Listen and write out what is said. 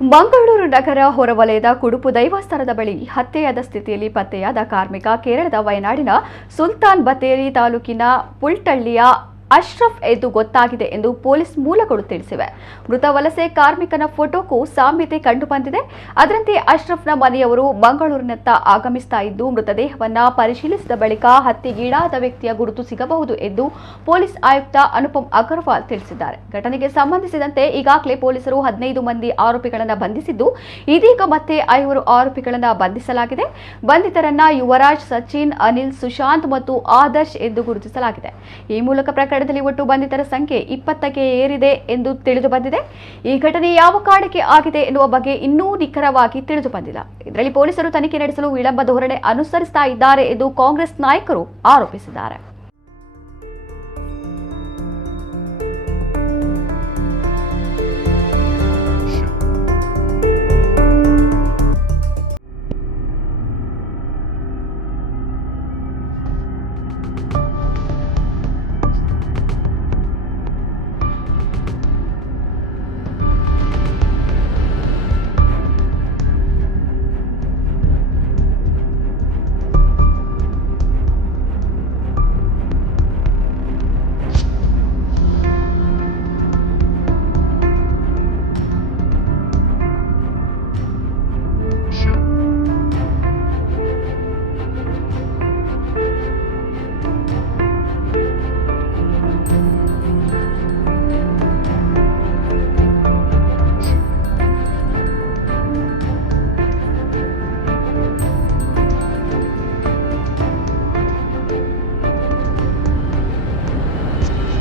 ಮಂಗಳೂರು ನಗರ ಹೊರವಲಯದ ಕುಡುಪು ದೈವಸ್ಥಾನದ ಬಳಿ ಹತ್ಯೆಯಾದ ಸ್ಥಿತಿಯಲ್ಲಿ ಪತ್ತೆಯಾದ ಕಾರ್ಮಿಕ ಕೇರಳದ ವಯನಾಡಿನ ಸುಲ್ತಾನ್ ಬತ್ತೇರಿ ತಾಲೂಕಿನ ಪುಲ್ಟಳ್ಳಿಯ ಅಶ್ರಫ್ ಎಂದು ಗೊತ್ತಾಗಿದೆ ಎಂದು ಪೊಲೀಸ್ ಮೂಲಗಳು ತಿಳಿಸಿವೆ. ಮೃತ ವಲಸೆ ಕಾರ್ಮಿಕನ ಫೋಟೋಕ್ಕೂ ಸಾಮ್ಯತೆ ಕಂಡುಬಂದಿದೆ. ಅದರಂತೆ ಅಶ್ರಫ್ನ ಮನೆಯವರು ಮಂಗಳೂರಿನತ್ತ ಆಗಮಿಸ್ತಾ ಇದ್ದು ಮೃತದೇಹವನ್ನ ಪರಿಶೀಲಿಸಿದ ಬಳಿಕ ಹತ್ಯೆಗೀಡಾದ ವ್ಯಕ್ತಿಯ ಗುರುತು ಸಿಗಬಹುದು ಎಂದು ಪೊಲೀಸ್ ಆಯುಕ್ತ ಅನುಪಮ್ ಅಗರ್ವಾಲ್ ತಿಳಿಸಿದ್ದಾರೆ. ಘಟನೆಗೆ ಸಂಬಂಧಿಸಿದಂತೆ ಈಗಾಗಲೇ ಪೊಲೀಸರು 15 ಮಂದಿ ಆರೋಪಿಗಳನ್ನು ಬಂಧಿಸಿದ್ದು ಇದೀಗ ಮತ್ತೆ 5 ಆರೋಪಿಗಳನ್ನು ಬಂಧಿಸಲಾಗಿದೆ. ಬಂಧಿತರನ್ನ ಯುವರಾಜ್, ಸಚಿನ್, ಅನಿಲ್, ಸುಶಾಂತ್ ಮತ್ತು ಆದರ್ಶ್ ಎಂದು ಗುರುತಿಸಲಾಗಿದೆ. ಈ ಮೂಲಕ ಪ್ರಕರಣದಲ್ಲಿ ಒಟ್ಟು ಬಂಧಿತರ ಸಂಖ್ಯೆ 20ಕ್ಕೆ ಏರಿದೆ ಎಂದು ತಿಳಿದು ಬಂದಿದೆ. ಈ ಘಟನೆ ಯಾವ ಕಾರಣಕ್ಕೆ ಆಗಿದೆ ಎನ್ನುವ ಬಗ್ಗೆ ಇನ್ನೂ ನಿಖರವಾಗಿ ತಿಳಿದು ಬಂದಿಲ್ಲ. ಇದರಲ್ಲಿ ಪೊಲೀಸರು ತನಿಖೆ ನಡೆಸಲು ವಿಳಂಬ ಧೋರಣೆ ಅನುಸರಿಸುತ್ತಾ ಇದ್ದಾರೆ ಎಂದು ಕಾಂಗ್ರೆಸ್ ನಾಯಕರು ಆರೋಪಿಸಿದ್ದಾರೆ.